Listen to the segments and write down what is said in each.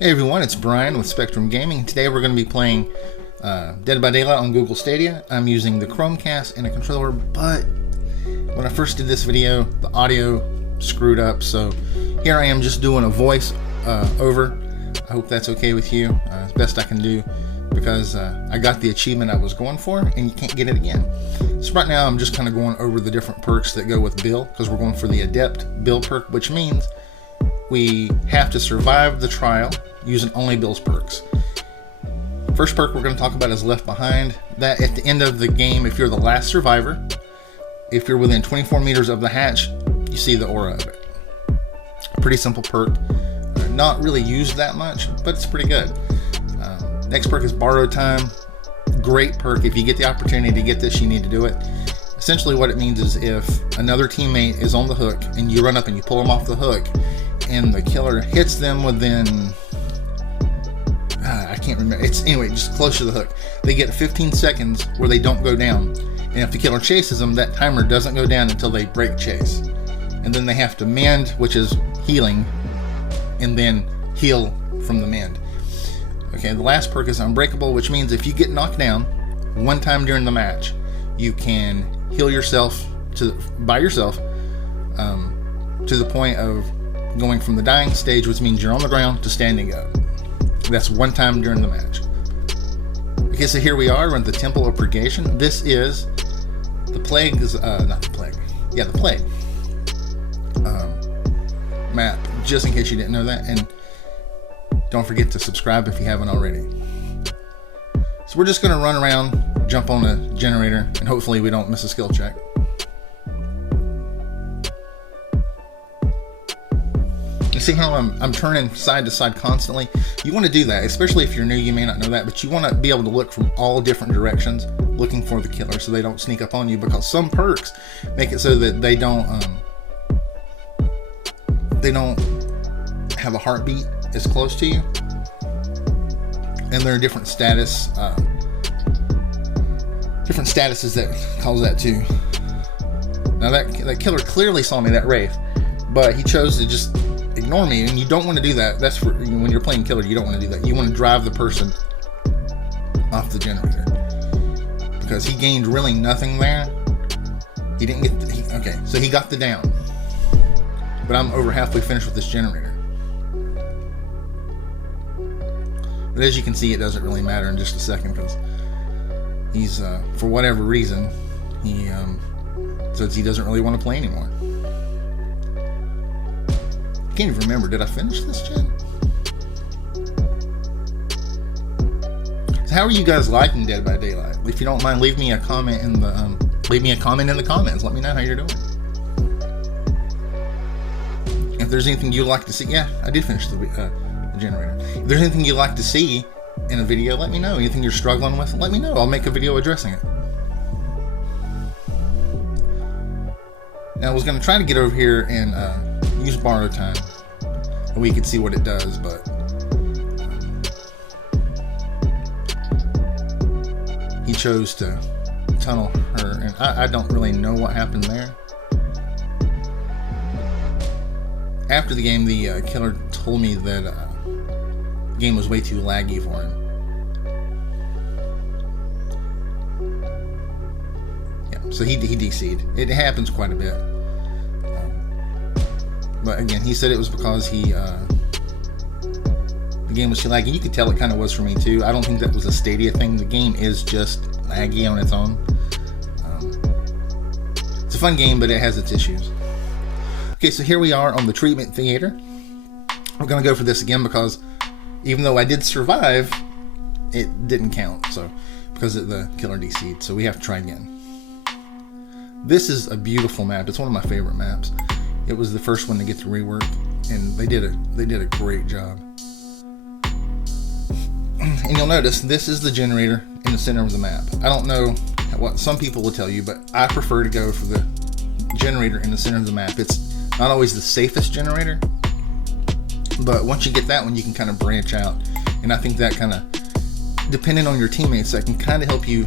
Hey everyone, it's Brian with Spectrum Gaming. Today we're going to be playing Dead by Daylight on Google Stadia. I'm using the Chromecast and a controller, but when I first did this video, the audio screwed up, so here I am just doing a voice over. I hope that's okay with you, as best I can do, because I got the achievement I was going for, and you can't get it again. So right now I'm just kind of going over the different perks that go with Bill, because we're going for the Adept Bill perk, which means we have to survive the trial using only Bill's perks. First perk we're going to talk about is Left Behind. That at the end of the game, if you're the last survivor, if you're within 24 meters of the hatch, you see the aura of it. Pretty simple perk. Not really used that much, but it's pretty good. Next perk is Borrowed Time. Great perk. If you get the opportunity to get this, you need to do it. Essentially what it means is if another teammate is on the hook and you run up and you pull them off the hook and the killer hits them within, I can't remember, it's anyway, just close to the hook, they get 15 seconds where they don't go down, and if the killer chases them, that timer doesn't go down until they break chase, and then they have to mend, which is healing, and then heal from the mend. Okay, the last perk is Unbreakable, which means if you get knocked down one time during the match, you can heal yourself by yourself to the point of going from the dying stage, which means you're on the ground, to standing up. That's one time during the match. Okay, so here we are. We're at the Temple of Purgation. This is the Plague, not the Plague. Yeah, the Plague map, just in case you didn't know that. And don't forget to subscribe if you haven't already. So we're just going to run around, jump on a generator, and hopefully we don't miss a skill check. You see how I'm turning side to side constantly? You want to do that, especially if you're new, you may not know that, but you want to be able to look from all different directions looking for the killer so they don't sneak up on you, because some perks make it so that they don't have a heartbeat as close to you, and there are different statuses that cause that too. Now that killer clearly saw me, that Wraith, but he chose to just ignore me, and you don't want to do that. That's for when you're playing killer, you don't want to do that. You want to drive the person off the generator, because he gained really nothing there. He didn't get okay, so he got the down, but I'm over halfway finished with this generator. But as you can see, it doesn't really matter in just a second, because he's for whatever reason he says he doesn't really want to play anymore. I can't even remember, did I finish this yet? So how are you guys liking Dead by Daylight? If you don't mind, leave me a comment in the comments. Let me know how you're doing. If there's anything you'd like to see, yeah, I did finish the generator. If there's anything you'd like to see in a video, let me know. Anything you're struggling with, let me know. I'll make a video addressing it. Now I was going to try to get over here and use Borrowed Time, and we could see what it does, but he chose to tunnel her, and I don't really know what happened there. After the game, the killer told me that the game was way too laggy for him. Yeah, so he DC'd. It happens quite a bit. But again, he said it was because the game was too laggy. You could tell it kind of was for me too. I don't think that was a Stadia thing. The game is just laggy on its own. It's a fun game, but it has its issues. Okay, so here we are on the treatment theater. I'm going to go for this again because even though I did survive, it didn't count. So because the killer DC'd, so we have to try again. This is a beautiful map. It's one of my favorite maps. It was the first one to get the rework, and they did a great job. And you'll notice this is the generator in the center of the map. I don't know what some people will tell you, but I prefer to go for the generator in the center of the map. It's not always the safest generator, but once you get that one, you can kind of branch out, and I think that kind of, depending on your teammates, that can kind of help you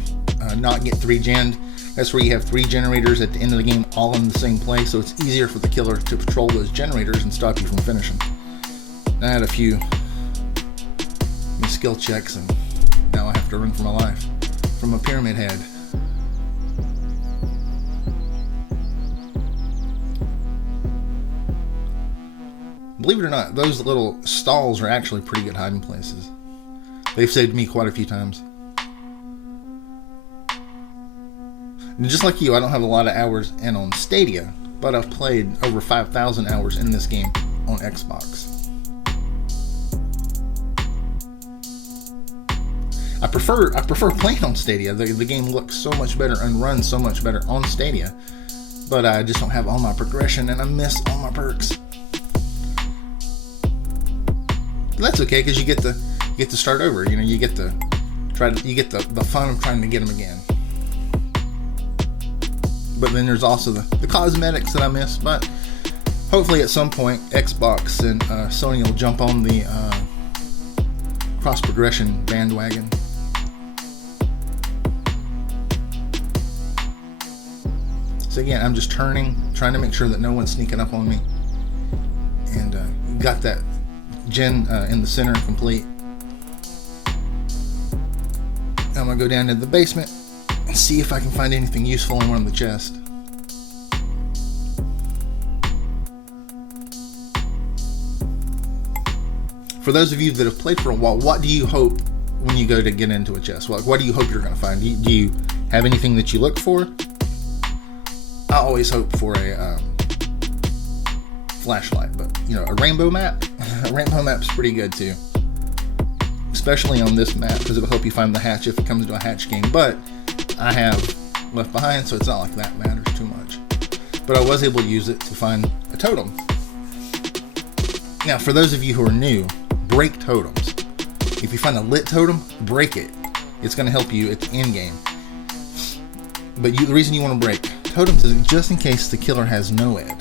not get 3-gen'd. That's where you have 3 generators at the end of the game all in the same place, so it's easier for the killer to patrol those generators and stop you from finishing. I had a few my skill checks, and now I have to run for my life from a pyramid head. Believe it or not, those little stalls are actually pretty good hiding places. They've saved me quite a few times. And just like you, I don't have a lot of hours in on Stadia, but I've played over 5,000 hours in this game on Xbox. I prefer playing on Stadia. The game looks so much better and runs so much better on Stadia, but I just don't have all my progression, and I miss all my perks. But that's okay, because you get to start over. You know, you get the fun of trying to get them again. But then there's also the cosmetics that I miss. But hopefully at some point Xbox and Sony will jump on the cross progression bandwagon. So again, I'm just trying to make sure that no one's sneaking up on me. And got that gen in the center complete. I'm gonna go down to the basement and see if I can find anything useful in one of the chests. For those of you that have played for a while, what do you hope when you go to get into a chest? What do you hope you're going to find? Do you have anything that you look for? I always hope for a flashlight, but you know, a rainbow map. A rainbow map's pretty good too, especially on this map, because it'll help you find the hatch if it comes to a hatch game. But I have Left Behind, so it's not like that matters too much. But I was able to use it to find a totem. Now, for those of you who are new, break totems. If you find a lit totem, break it. It's going to help you at the end game. But the reason you want to break totems is just in case the killer has NOED.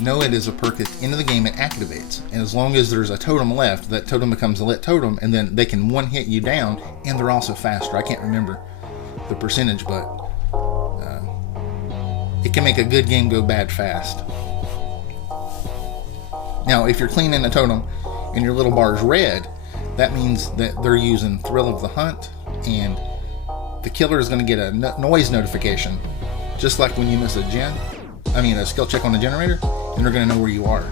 NOED is a perk at the end of the game it activates, and as long as there's a totem left, that totem becomes a lit totem, and then they can one hit you down, and they're also faster. I can't remember the percentage, but it can make a good game go bad fast. Now, if you're cleaning a totem and your little bar is red, that means that they're using Thrill of the Hunt, and the killer is going to get a noise notification, just like when you miss a skill check on the generator, and they're going to know where you are.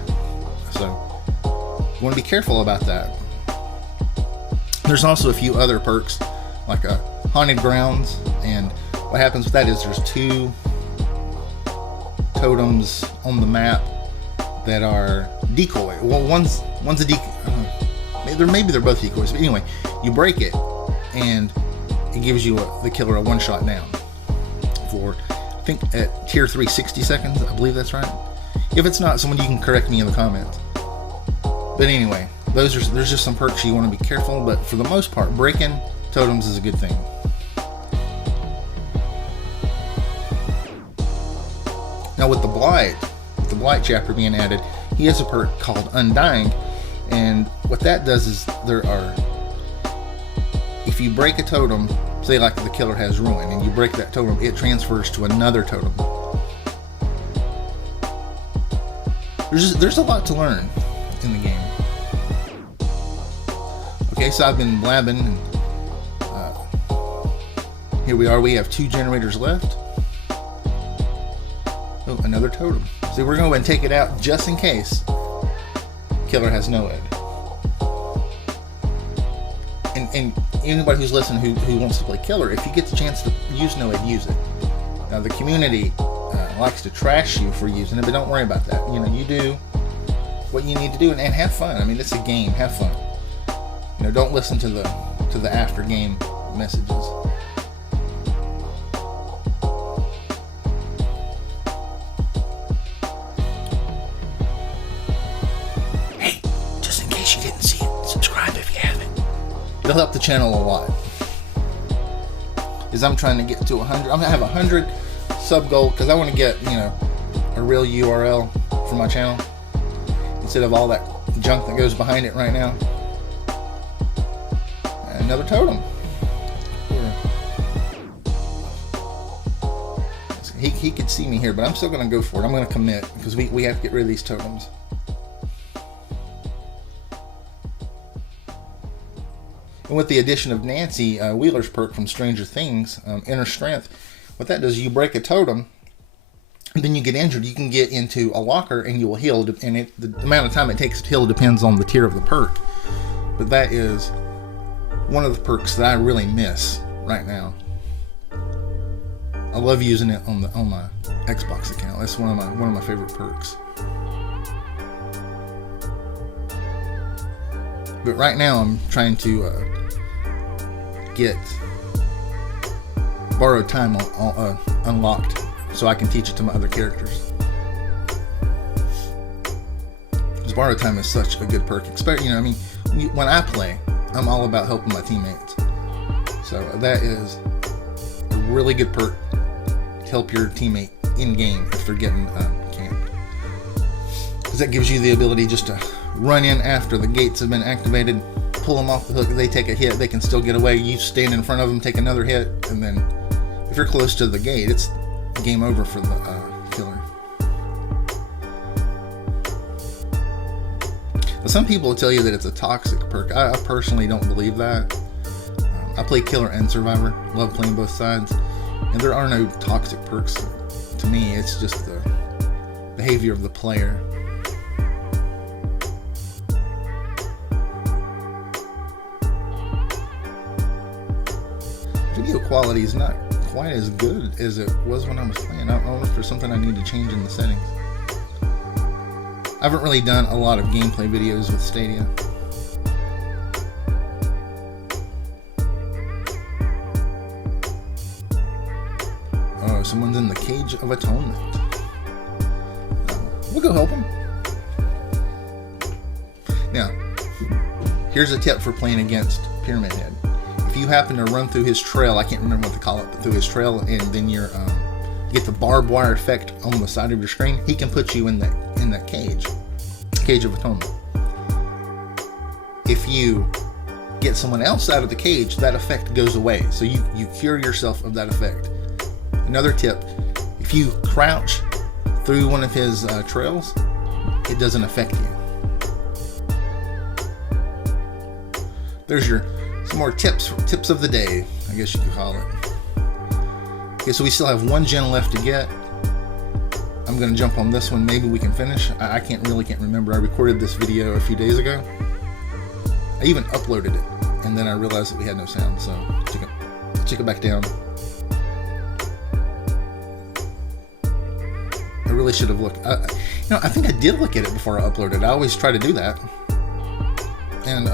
So you want to be careful about that. There's also a few other perks, like Haunted Grounds, and what happens with that is there's 2 totems on the map that are decoy. Well, one's a decoy. Maybe they're both decoys, but anyway, you break it, and it gives you the killer a one-shot down for, I think, at tier 3, 60 seconds. I believe that's right. If it's not, someone, you can correct me in the comments. But anyway, there's just some perks you want to be careful, but for the most part, breaking totems is a good thing. Now with the Blight chapter being added, he has a perk called Undying, and what that does is if you break a totem, say like the killer has Ruin, and you break that totem, it transfers to another totem. There's a lot to learn in the game. Okay, so I've been blabbing, and here we are. We have 2 generators left. Oh, another totem. So we're going to go ahead and take it out just in case killer has NOED. And anybody who's listening who wants to play killer, if you get the chance to use NOED, use it. Now the community likes to trash you for using it, but don't worry about that. You know, you do what you need to do and have fun. I mean, it's a game. Have fun. You know, don't listen to the after game messages. Hey, just in case you didn't see it, subscribe if you haven't. It'll help the channel a lot. As I'm trying to get to 100, I'm gonna have 100 sub goal, because I want to get, you know, a real URL for my channel instead of all that junk that goes behind it right now. Another totem. He could see me here, but I'm still going to go for it. I'm going to commit, because we have to get rid of these totems. And with the addition of Nancy Wheeler's perk from Stranger Things, Inner Strength, what that does is you break a totem, and then you get injured. You can get into a locker and you will heal, and the amount of time it takes to heal depends on the tier of the perk. But that is one of the perks that I really miss right now. I love using it on my Xbox account. That's one of my favorite perks. But right now I'm trying to get borrowed time unlocked so I can teach it to my other characters. Because borrowed time is such a good perk. When I play, I'm all about helping my teammates. So that is a really good perk to help your teammate in game if they're getting camped. Because that gives you the ability just to run in after the gates have been activated, pull them off the hook. They take a hit, they can still get away. You stand in front of them, take another hit, and then if you're close to the gate, it's game over for the killer. But some people will tell you that it's a toxic perk. I personally don't believe that. I play killer and survivor, love playing both sides, and there are no toxic perks to me. It's just the behavior of the player. Video quality is not quite as good as it was when I was playing. I wonder if there's something I need to change in the settings. I haven't really done a lot of gameplay videos with Stadia. Oh, someone's in the Cage of Atonement. We'll go help him. Now, here's a tip for playing against Pyramid Head. If you happen to run through his trail, I can't remember what to call it, but through his trail, and then you get the barbed wire effect on the side of your screen, he can put you in that cage of atonement. If you get someone else out of the cage, that effect goes away. So you cure yourself of that effect. Another tip: if you crouch through one of his trails, it doesn't affect you. There's some more tips of the day, I guess you could call it. Okay, so we still have one gen left to get. I'm going to jump on this one. Maybe we can finish. I can't remember. I recorded this video a few days ago. I even uploaded it, and then I realized that we had no sound, so I took it back down. I really should have looked. I think I did look at it before I uploaded. I always try to do that. And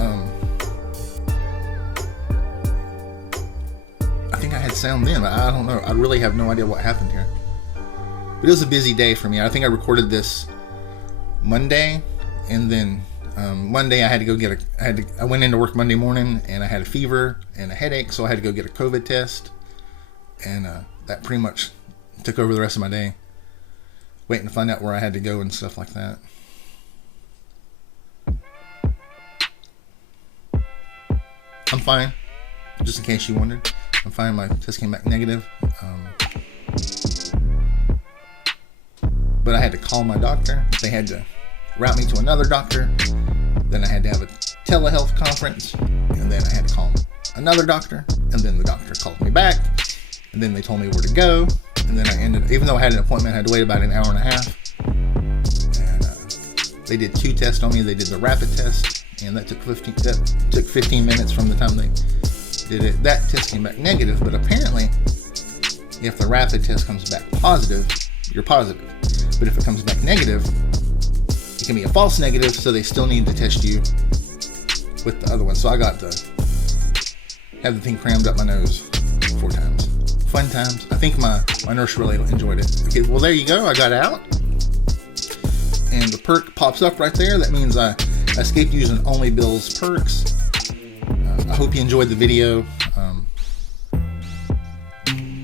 I think I had sound then. I don't know. I really have no idea what happened here. But it was a busy day for me. I think I recorded this Monday, and then Monday I had to go get I went into work Monday morning, and I had a fever and a headache, so I had to go get a COVID test, and that pretty much took over the rest of my day, waiting to find out where I had to go and stuff like that. I'm fine, just in case you wondered. I'm fine. My test came back negative. But I had to call my doctor. They had to route me to another doctor. Then I had to have a telehealth conference. And then I had to call another doctor. And then the doctor called me back. And then they told me where to go. And then even though I had an appointment, I had to wait about an hour and a half. And they did 2 tests on me. They did the rapid test. And that took 15 minutes from the time they did it. That test came back negative. But apparently, if the rapid test comes back positive, you're positive. But if it comes back negative, it can be a false negative, so they still need to test you with the other one. So I got to have the thing crammed up my nose 4 times. Fun times. I think my nurse really enjoyed it. Okay, well there you go. I got out. And the perk pops up right there. That means I escaped using only Bill's perks. I hope you enjoyed the video.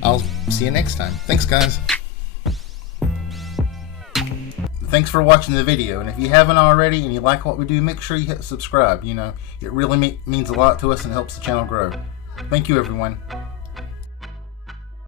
I'll see you next time. Thanks, guys. Thanks for watching the video, and if you haven't already and you like what we do, make sure you hit subscribe. It really means a lot to us and helps the channel grow. Thank you, everyone.